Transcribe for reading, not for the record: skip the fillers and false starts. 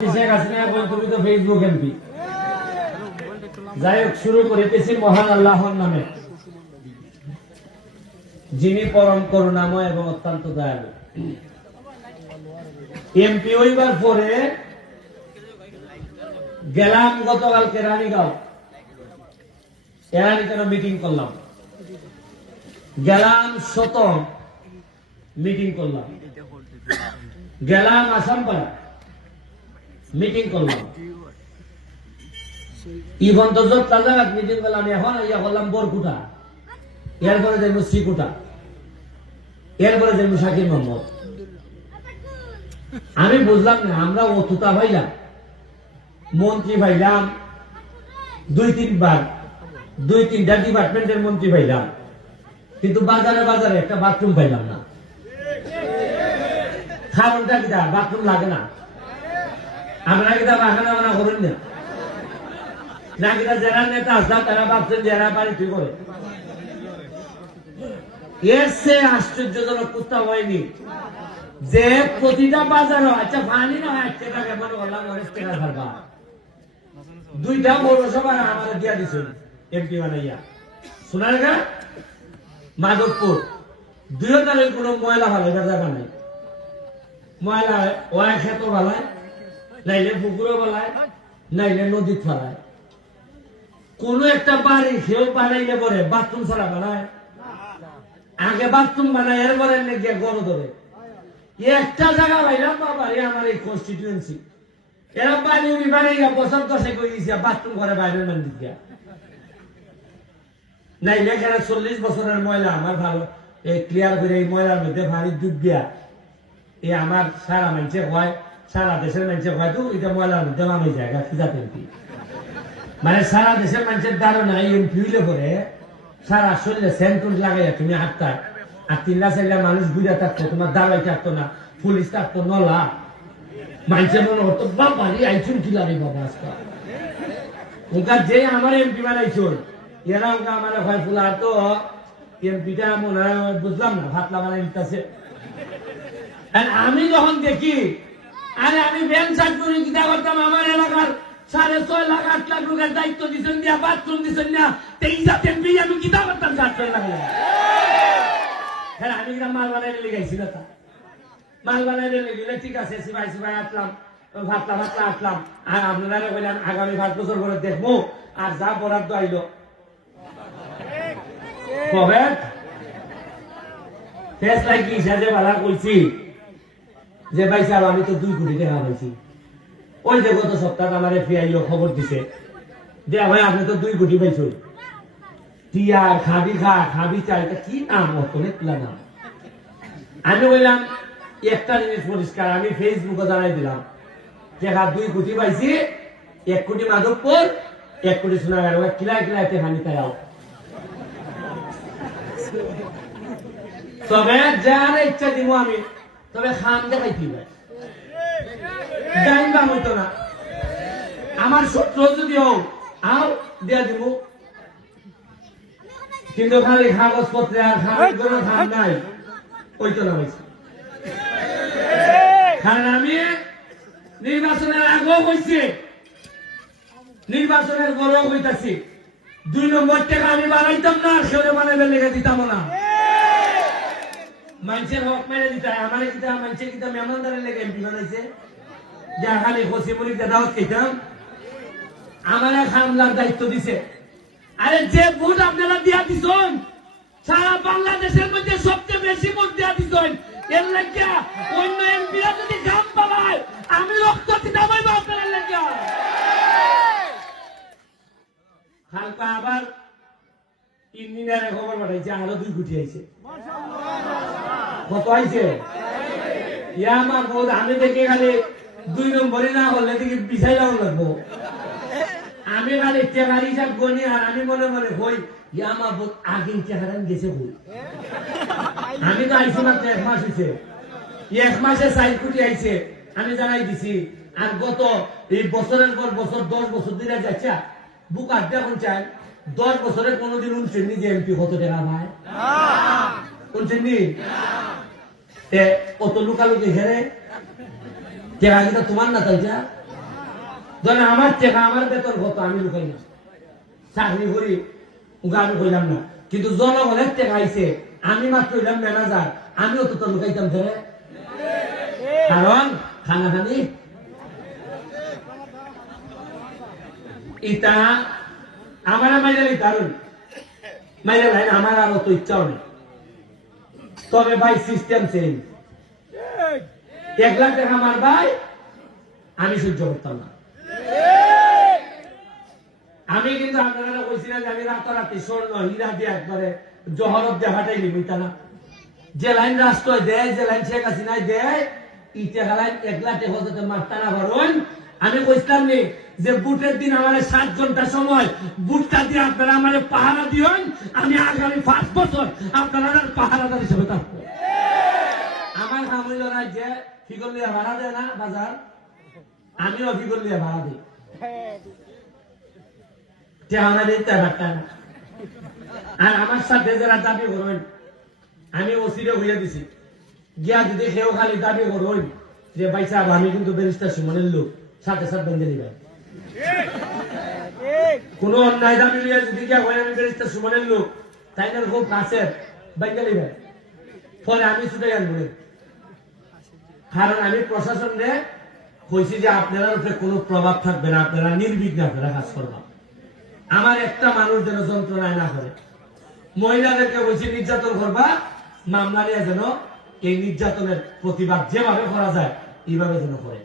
তুমি তো Facebook MP. যাই হোক, শুরু করিতেছি মহান আল্লাহর নামে, যিনি পরম করুণাময় এবং অত্যন্ত দয়ালু। এমপি হইবার পরে গেলাম গতকালকে রানীগাঁও, এরানিতে মিটিং করলাম। গেলাম সতম মিটিং করলাম। গেলাম আসামপাড়া মিটিং করলাম। ইভন তো যত জায়গায় মিটিং করলাম। এখন ইয়া করলাম বরকুটা, এরপরে যাইব শ্রীকুটা, এরপরে যাইব শাকির মোহাম্মদ। আমি বুঝলাম না, আমরা অতুতা ভাইলাম, মন্ত্রী ভাইলাম, দুই তিনটা ডিপার্টমেন্টের মন্ত্রী ভাইলাম, কিন্তু বাজারে বাজারে একটা বাথরুম পাইলাম না। কারণটা কিটা? বাথরুম লাগে না। আমরা কিটা বাহানা বানা করেন না, না কিটা যারা নেতা আসলাম তারা ভাবছেন যারা বাড়ি ঠিক করে। এর সে আশ্চর্যজনক কুত্তা হয়নি যে প্রতিটা বাজার, আচ্ছা পানি না হয় 1 টাকা মনে করলাম, 1 টাকা ধরবা। দুইটা পৌরসভা আমাদের দিয়া দিচ্ছেন এমপি বানাইয়া। সোনারগাঁ, মাধবপুর, দুই তারিখ কোনো ময়লা ফালাইবার জায়গা নাই। ময়লা ওয়া খেত ফালায়, নাইলে পুকুরে ফালায়, নাইলে নদীত ফালায়। কোন একটা বাড়ি সেও বানাইলে পরে বাথরুম ছাড়া বানায়, আগে বাথরুম বানায়, এরপরে গিয়ে গড় ধরে। একটা জায়গা পাইলাম বাবারে আমার এই কনস্টিটিউয়েন্সি, এরা বাড়ি উনি বানাইয়া বছর 10 করে গেছে বাথরুম করে বাইরের মন্দির গিয়া। নাইলে এখানে 40 বছরের ময়লা আমার ভালো ক্লিয়ার করে এই ময়লার মধ্যে ভারী ডুব গিয়া। এ আমার সারা মানুষে হয়, সারা দেশের মানুষে হয় তো এটা ময়লার মধ্যে নামে জায়গা খিজাতে এমপি। মানে সারা দেশের মানুষের ধারণা এমপি হইলে পরে সারা শরীরে সেন্টুন লাগাইয়া তুমি হাঁটতা, আর 3-4 মানুষ ঘুরে থাকতো, তোমার দাঁড়াই থাকতো না, পুলিশ থাকতো নলা। মানুষের মনে হতো বাবারি আইছুন কি লাগে বাবা আজকাল। ওটা যে আমার এমপি বানাইছুন, এরা ওটা আমার হয় ফুলা তো এমপিটা মনে হয় বুঝলাম না, ভাতলা বানাই দিতেছে। আমি যখন দেখি, আরে আমি ব্যাংক সার্ট করে কিনা করতাম, আমার এলাকার 6.5 লাখ 8 লাখ লোকের দায়িত্ব দিচ্ছেন দিয়া, বাথরুম দিচ্ছেন না, এমপি আমি কিনা করতাম 7 লাখ। হ্যাঁ, আমি কিনা মাল বানাই লেগেছি না, তা মাল বানাই লেগে ঠিক আছে, সিপাই আসলাম, ভাতলা আসলাম। আর আপনারা বললেন আগামী 5 বছর পরে দেখবো, আর যা বরাদ্দ আইলো কবে ফেসলাই কি হিসাবে বালা কইছি যে ভাই সাহেব আমি তো 2 কোটি টাকা পাইছি। ওই যে গত সপ্তাহে আমার এফআইও খবর দিছে যে ভাই আপনি তো 2 কোটি পাইছো। টিয়ার খাবি চাই, কি নাম অনেক নাম। আমি বললাম একটা জিনিস পরিষ্কার, আমি ফেসবুকে জানাই দিলাম যে 2 কোটি পাইছি, 1 কোটি মাধবপুর, 1 কোটি সোনাগাঁও, কিলাইতে হানি তাই। তবে যার ইচ্ছা দিব আমি, তবে খান দেখাইতে যাইবা হইতো না। আমার সূত্র যদি হোক আও দিয়া দিব, কিন্তু খালি কাগজপত্রে আর খান নাই ওইতো না হয়েছে। কারণ আমি নির্বাচনের আগেও হয়েছে, নির্বাচনের পরেও হইতাছি। 2 নম্বর টাকা আমি বানাইতাম না, সেটা বানাইবার লেগে দিতাম না। মানুষের হক মেরে দিতে হয়, আমার কিতাম মানুষের কিতাম মেহমানদারের লেগে এমপি বানাইছে, যা খালি হসিমুলিক দাদাওয়াত খেতাম, আমার এক হামলার দায়িত্ব দিছে। আরে যে ভোট আপনারা দিয়া দিছেন, সারা বাংলাদেশের মধ্যে সবচেয়ে বেশি ভোট দিয়া দিছেন, এর লাগিয়া অন্য এমপিরা যদি গাম পালায় আমি রক্ত দিতাম আপনার লাগিয়া। হালকা আবার ইঞ্জিনিয়ারের খবর পাঠাইছে, আরো 2 কোটি আইছে। কত আইছে? আমার বোধ আমি দেখে খালি 2 নম্বরে না হলে দেখি বিছাইলাম লাগবো। আমি খালি টেকার হিসাব গনি, আর আমি মনে মনে হই আমার বোধ আগে টেকার গেছে হই। আমি তো আইছি মাত্র 1 মাস হয়েছে, 1 মাসে 4 কোটি আইছে আমি জানাই দিছি। আর গত এই বছরের পর বছর 10 বছর দিনে যাচ্ছে বুক আড্ডা এখন চাই 10 বছরের কোনোদিন উনছেননি যে এমপি কত টাকা পায়, উনছেননি? অত লুকালুকি ঘেরে টাকা কিন্তু তোমার না, তাই ধরেন আমার টাকা আমার বেতন কত আমি লুকাই না, চাকরি করি আমি কইলাম না, কিন্তু জনগণের টাকা আইছে আমি মাত্র হইলাম ম্যানেজার, আমিও তো লুকাইতাম ধরে, কারণ খানা খানি ইটা আমার মাইজালি দারুন মাইজা লাইন আমার আরো তো ইচ্ছাও নেই, তবে ভাই সিস্টেম চেঞ্জ। 1 লাখ টাকা আমার ভাই আমি সহ্য করতাম না। আমি কিন্তু আপনারা কইছিলাম যে আমি রাতারাতি স্বর্ণ হীরা দিয়ে একবারে জহরত দিয়ে হাঁটাই নিবিতা না, যে লাইন রাষ্ট্র দেয়, যে লাইন শেখ হাসিনায় দেয়, ইটা লাইন 1 লাখ টাকা হতে মারতা না পারুন। আমি কইছিলাম নি যে বুটের দিন আমার 7 ঘন্টা সময় বুটটা দিয়ে আপনারা আমার পাহারা দিবেন, আমি আগামী 5 বছর আপনারা পাহারাদার হিসেবে থাকবো। আমার হামল না যে ফিগর লিয়া ভাড়া দেয় না বাজার, আমিও ফিগর লিয়া ভাড়া দিই, আর আমার সাথে যারা দাবি করবেন আমি ওসিরে হইয়া দিছি, গিয়া যদি সেও খালি দাবি করবেন যে ভাই সাহেব আমি কিন্তু ব্যারিস্টার সুমনের লোক, সাথে সাথে বেঁধে দিবেন। কোন অন্যায় দাবি লিয়া যদি গিয়া হয় আমি ব্যারিস্টার সুমনের লোক, তাই না খুব কাছে বেঁধে দিবেন, ফলে আমি ছুটে গেল। কারণ আমি প্রশাসনে কইছি যে আপনারা উপরে কোনো প্রভাব থাকবে না, আপনারা নির্বিঘ্নে আপনারা কাজ করবেন, আমার একটা মানুষ যেন যন্ত্রণায় না করে। মহিলাদেরকে বলছি নির্যাতন করবা, মামলা নিয়ে যেন এই নির্যাতনের প্রতিবাদ যেভাবে করা যায় এইভাবে যেন করে।